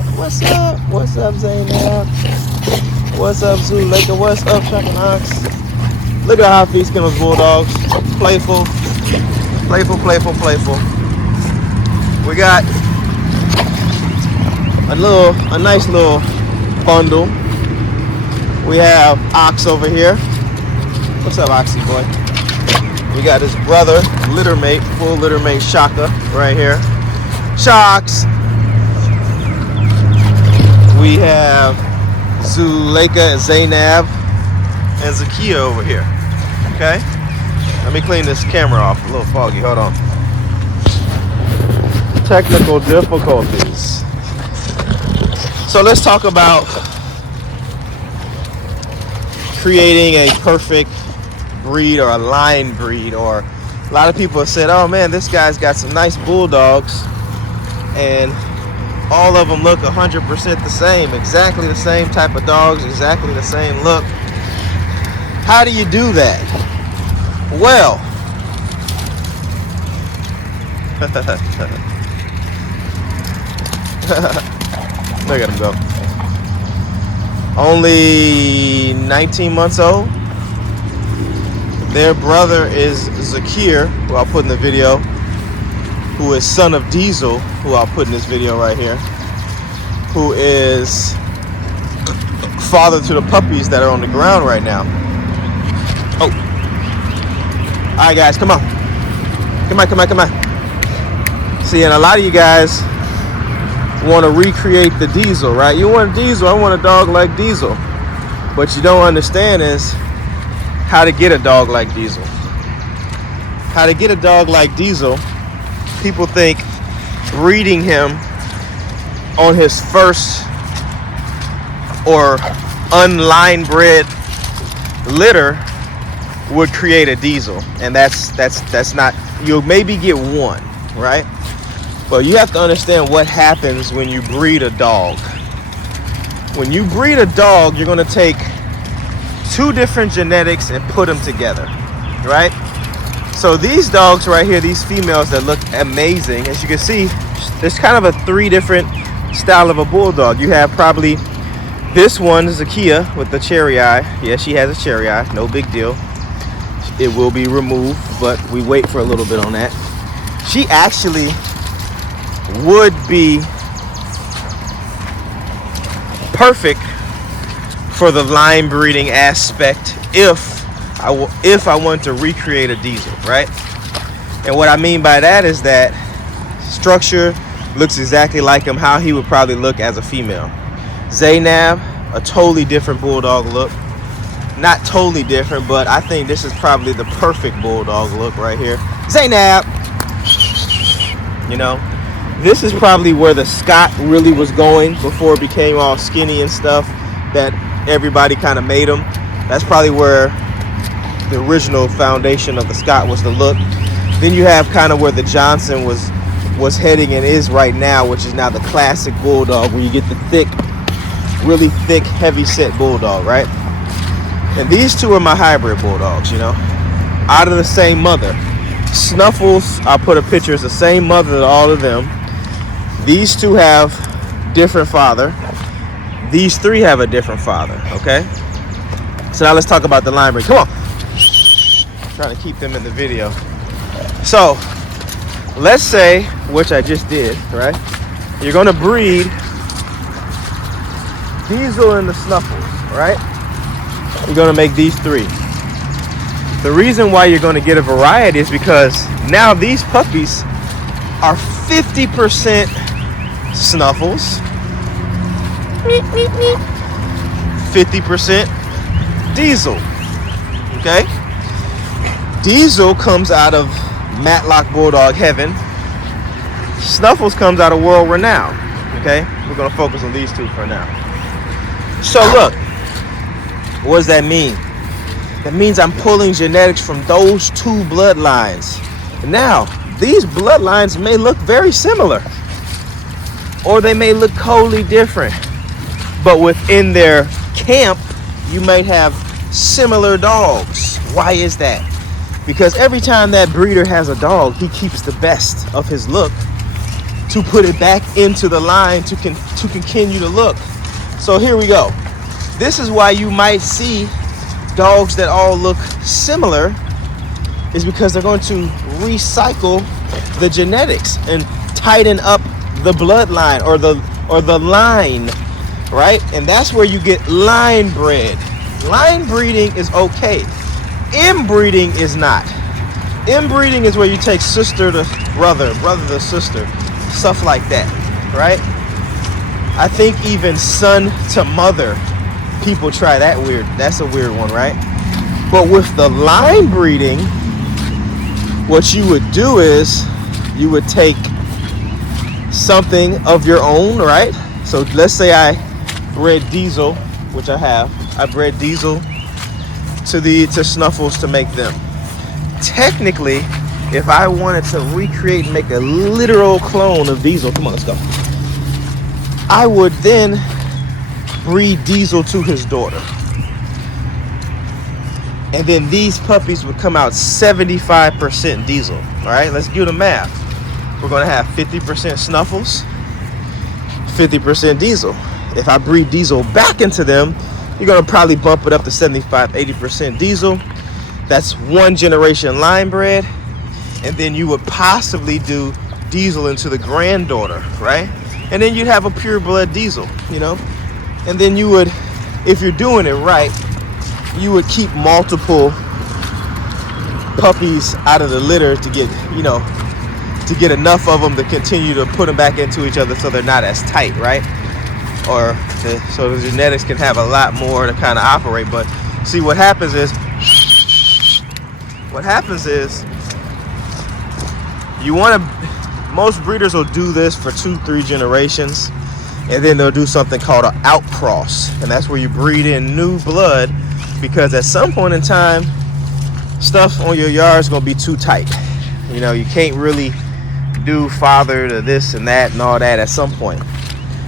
up? What's up? What's up, Zaynab? What's up, Zuleka? What's up, Chuck and Ox? Look at how feet skin those bulldogs. Playful, playful, playful, playful. We got a nice little bundle. We have Ox over here. What's up, Oxy boy? We got his brother, litter mate, full litter mate Shaka right here. Shocks. We have Zuleka, Zaynab, and Zaakir over here. Okay? Let me clean this camera off. A little foggy. Hold on. Technical difficulties. So let's talk about creating a perfect breed or a line breed. Or a lot of people have said, oh man, this guy's got some nice bulldogs and all of them look 100% the same, exactly the same type of dogs, exactly the same look. How do you do that? Well, look at him go. Only 19 months old. Their brother is Zaakir, who I'll put in the video, who is son of Diesel, who I'll put in this video right here, who is father to the puppies that are on the ground right now. Oh. All right, guys, come on. Come on, come on, come on. See, and a lot of you guys want to recreate the Diesel, right? You want a Diesel, I want a dog like Diesel. What you don't understand is how to get a dog like Diesel. How to get a dog like Diesel, people think breeding him on his first or unline bred litter would create a Diesel, and that's not. You'll maybe get one, right? But you have to understand what happens when you breed a dog. When you breed a dog, you're going to take two different genetics and put them together, right? So these dogs right here, these females that look amazing, as you can see, there's kind of a three different style of a bulldog. You have probably this one, Zaakir, with the cherry eye. Yeah, she has a cherry eye, no big deal. It will be removed, but we wait for a little bit on that. She actually would be perfect for the line breeding aspect if I want to recreate a Diesel, right? And what I mean by that is that structure looks exactly like him, how he would probably look as a female. Zaynab, a totally different bulldog look. Not totally different, but I think this is probably the perfect bulldog look right here. Zaynab! You know, this is probably where the Scott really was going before it became all skinny and stuff that everybody kind of made him. That's probably where the original foundation of the Scott was the look. Then you have kind of where the Johnson was heading and is right now, which is now the classic bulldog, where you get the thick, really thick, heavy set bulldog, right? And these two are my hybrid bulldogs, you know, out of the same mother. Snuffles, I'll put a picture, it's the same mother to all of them. These two have different father. These three have a different father, okay? So now let's talk about the line breed. Come on. I'm trying to keep them in the video. So let's say, which I just did, right? You're gonna breed Diesel and the Snuffles, right? You're gonna make these three. The reason why you're gonna get a variety is because now these puppies are 50% Snuffles, 50% Diesel, okay? Diesel comes out of Matlock Bulldog heaven. Snuffles comes out of World Renown, okay? We're gonna focus on these two for now. So look, what does that mean? That means I'm pulling genetics from those two bloodlines. Now, these bloodlines may look very similar, or they may look totally different, but within their camp, you might have similar dogs. Why is that? Because every time that breeder has a dog, he keeps the best of his look to put it back into the line to continue to look. So here we go. This is why you might see dogs that all look similar, is because they're going to recycle the genetics and tighten up the bloodline or the line, right? And that's where you get line bred. Line breeding is okay. Inbreeding is not. Inbreeding is where you take sister to brother, brother to sister, stuff like that, right? I think even son to mother, people try that weird. That's a weird one, right? But with the line breeding, what you would do is you would take something of your own, right? So let's say I bred Diesel, which I have. I bred Diesel to Snuffles to make them. Technically, if I wanted to recreate and make a literal clone of Diesel, come on, let's go. I would then breed Diesel to his daughter. And then these puppies would come out 75% Diesel. All right, let's do the math. We're going to have 50% Snuffles, 50% Diesel. If I breed Diesel back into them, you're going to probably bump it up to 75, 80% Diesel. That's one generation line bred. And then you would possibly do Diesel into the granddaughter, right? And then you'd have a pure blood Diesel, you know? And then you would, if you're doing it right, you would keep multiple puppies out of the litter to get, you know, to get enough of them to continue to put them back into each other so they're not as tight, right? Or so the genetics can have a lot more to kind of operate. But see, what happens is you want to, most breeders will do this for 2-3 generations, and then they'll do something called an outcross, and that's where you breed in new blood, because at some point in time, stuff on your yard is going to be too tight. You know, you can't really do father to this and that and all that at some point.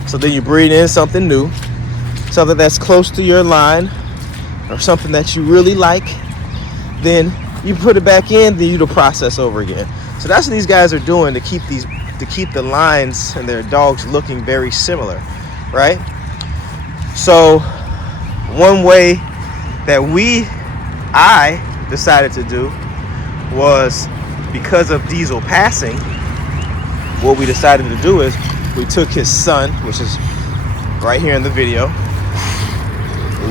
So then you breed in something new, something that's close to your line, or something that you really like. Then you put it back in, then you do the process over again. So that's what these guys are doing to keep the lines and their dogs looking very similar, right? So one way that I decided to do was, because of Diesel passing, what we decided to do is we took his son, which is right here in the video,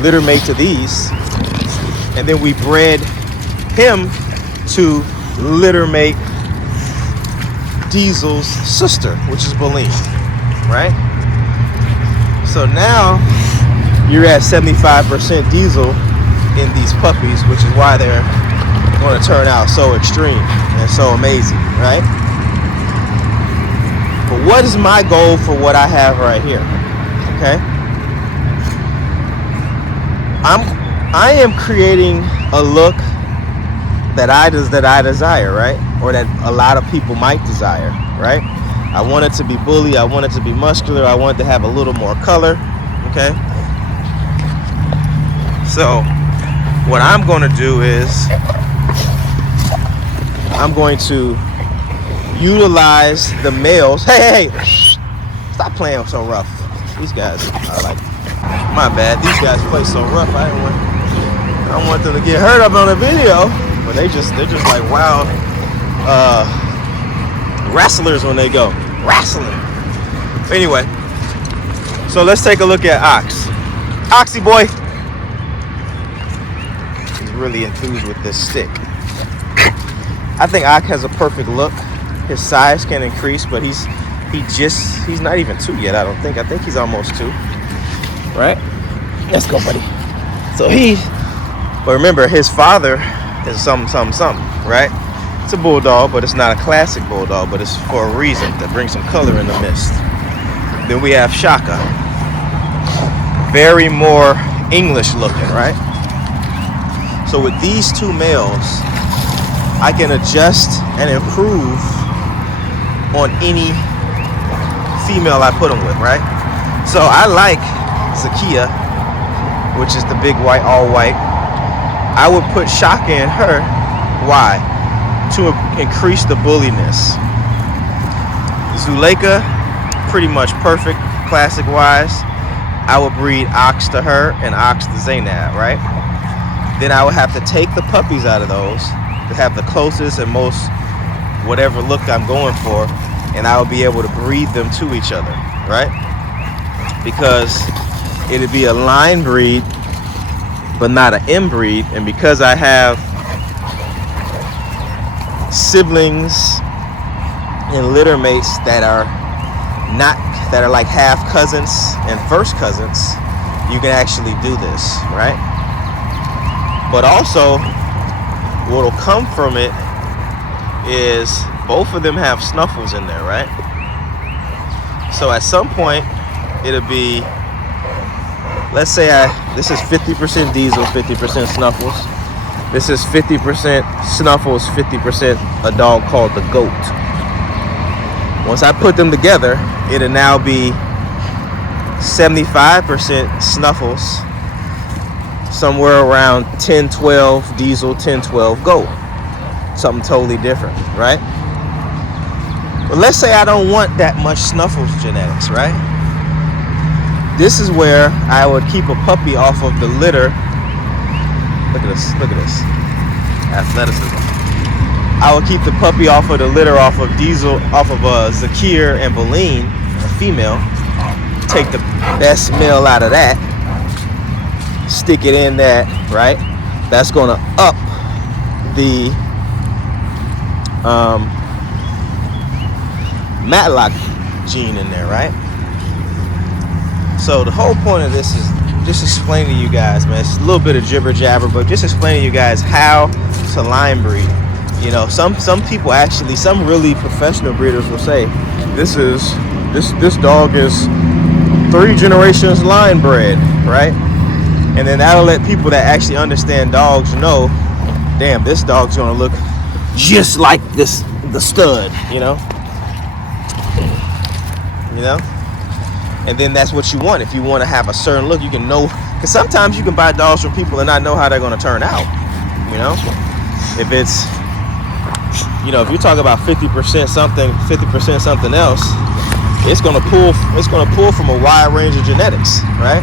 litter mate to these, and then we bred him to litter mate Diesel's sister, which is Bullene, right? So now you're at 75% Diesel in these puppies, which is why they're going to turn out so extreme and so amazing, right? But what is my goal for what I have right here? Okay, I am creating a look that I desire, right? Or that a lot of people might desire, right? I want it to be bully, I want it to be muscular, I want it to have a little more color, okay? So what I'm going to do is I'm going to utilize the males. Hey, stop playing so rough. These guys are like, my bad, these guys play so rough. I don't want them to get hurt up on the video, but they're just like wild wrestlers when they go wrestling. Anyway, so let's take a look at Ox. Oxy boy, he's really enthused with this stick. I think Ox has a perfect look. His size can increase, but he's not even 2 yet. I think he's almost 2. Right? Let's go, buddy. So but remember, his father is something, right? It's a bulldog, but it's not a classic bulldog, but it's for a reason, to bring some color in the mist. Then we have Shaka. Very more English looking, right? So with these 2 males, I can adjust and improve on any female I put them with, right? So I like Zaakir, which is the big white, all white. I would put Shaka in her. Why? To increase the bulliness. Zuleika, pretty much perfect, classic wise. I would breed ox to her and ox to Zainab, right? Then I would have to take the puppies out of those to have the closest and most whatever look I'm going for, and I would be able to breed them to each other, right? Because it'd be a line breed, but not an inbreed, and because I have siblings and litter mates that are like half cousins and first cousins, you can actually do this, right? But also, what'll come from it is both of them have snuffles in there, right? So at some point, it'll be, let's say this is 50% diesel, 50% snuffles. This is 50% snuffles, 50% a dog called the goat. Once I put them together, it'll now be 75% snuffles, somewhere around 10-12 diesel, 10-12 goat. Something totally different, right? But let's say I don't want that much snuffles genetics, right? This is where I would keep a puppy off of the litter. Look at this, athleticism. I would keep the puppy off of the litter, off of Zaakir and Bullene, a female. Take the best male out of that, stick it in that, right? That's gonna up the Matlock gene in there, right? So the whole point of this is just explaining to you guys, man, it's a little bit of jibber jabber, but just explaining to you guys how to line breed. You know, some people actually, some really professional breeders will say, this dog is 3 generations line bred, right? And then that'll let people that actually understand dogs know, damn, this dog's gonna look just like the stud, you know? And then that's what you want. If you want to have a certain look, you can know, because sometimes you can buy dogs from people and not know how they're going to turn out, you know? If it's, you know, if you talk about 50% something, 50% something else, it's going to pull from a wide range of genetics, right?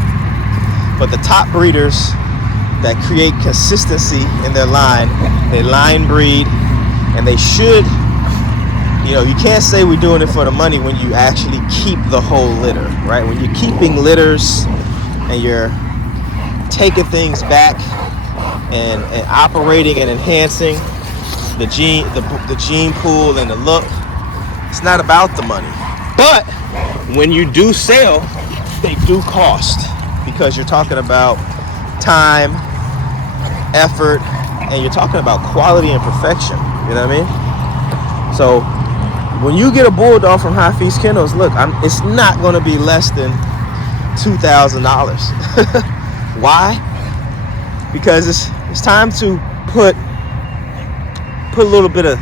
But the top breeders that create consistency in their line, they line breed, and they should, you know, you can't say we're doing it for the money when you actually keep the whole litter, right? When you're keeping litters and you're taking things back and operating and enhancing the gene pool and the look, it's not about the money. But when you do sell, they do cost, because you're talking about time, effort, and you're talking about quality and perfection. You know what I mean? So when you get a bulldog from High Feast Kennels, look, it's not going to be less than $2,000. Why? Because it's time to put a little bit of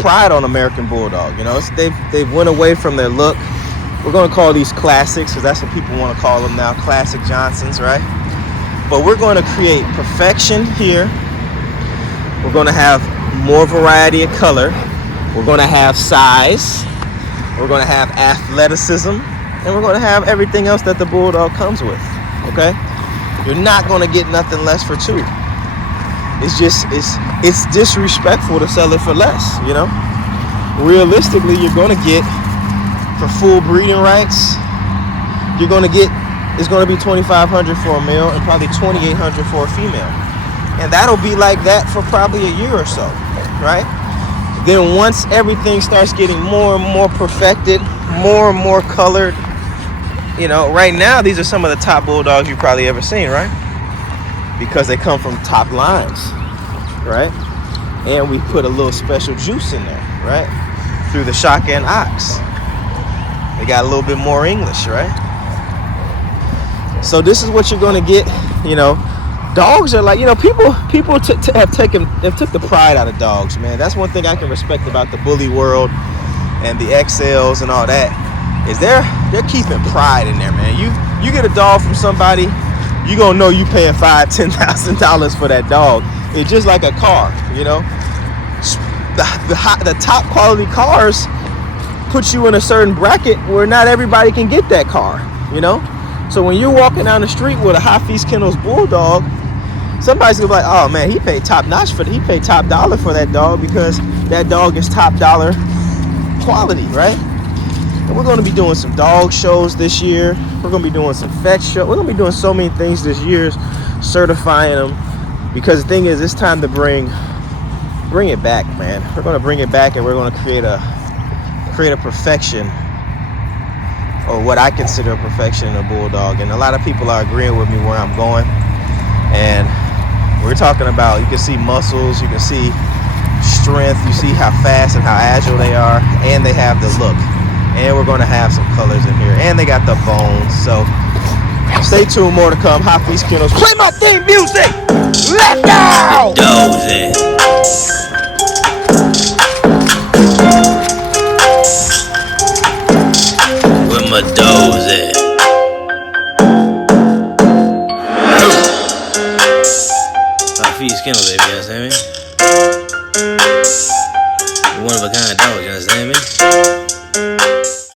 pride on American Bulldog. You know, they've went away from their look. We're going to call these classics, because that's what people want to call them now, classic Johnsons, right? But we're going to create perfection here. We're going to have more variety of color. We're going to have size. We're going to have athleticism, and we're going to have everything else that the Bulldog comes with. Okay? You're not going to get nothing less for $2. It's disrespectful to sell it for less. You know, realistically, you're going to get, for full breeding rights, it's going to be $2,500 for a male and probably $2,800 for a female, and that'll be like that for probably a year or so, right? Then once everything starts getting more and more perfected, more and more colored, you know, right now these are some of the top Bulldogs you've probably ever seen, right? Because they come from top lines, right? And we put a little special juice in there, right? Through the shock and ox. They got a little bit more English, right? So this is what you're going to get. You know, dogs are like, you know, people have took the pride out of dogs, man. That's one thing I can respect about the bully world and the XLs and all that, is they're keeping pride in there, man. You get a dog from somebody, you gonna know you paying $5,000-$10,000 for that dog. It's just like a car, you know. The top quality cars put you in a certain bracket where not everybody can get that car, you know? So when you're walking down the street with a High Feast Kennels bulldog, somebody's gonna be like, oh man, he paid top notch for it. He paid top dollar for that dog because that dog is top dollar quality, right? And we're gonna be doing some dog shows this year. We're gonna be doing some vet shows. We're gonna be doing so many things this year, certifying them, because the thing is, it's time to bring it back, man. We're gonna bring it back, and we're gonna create a perfection, or what I consider a perfection in a bulldog. And a lot of people are agreeing with me where I'm going. And we're talking about, you can see muscles, you can see strength, you see how fast and how agile they are, and they have the look. And we're going to have some colors in here, and they got the bones. So stay tuned, more to come. High Feast Kennels. Play my theme music. Let's go. Dozy. Where my dozy? High Feast Kennels, baby. You understand me? One of a kind dog. You understand me?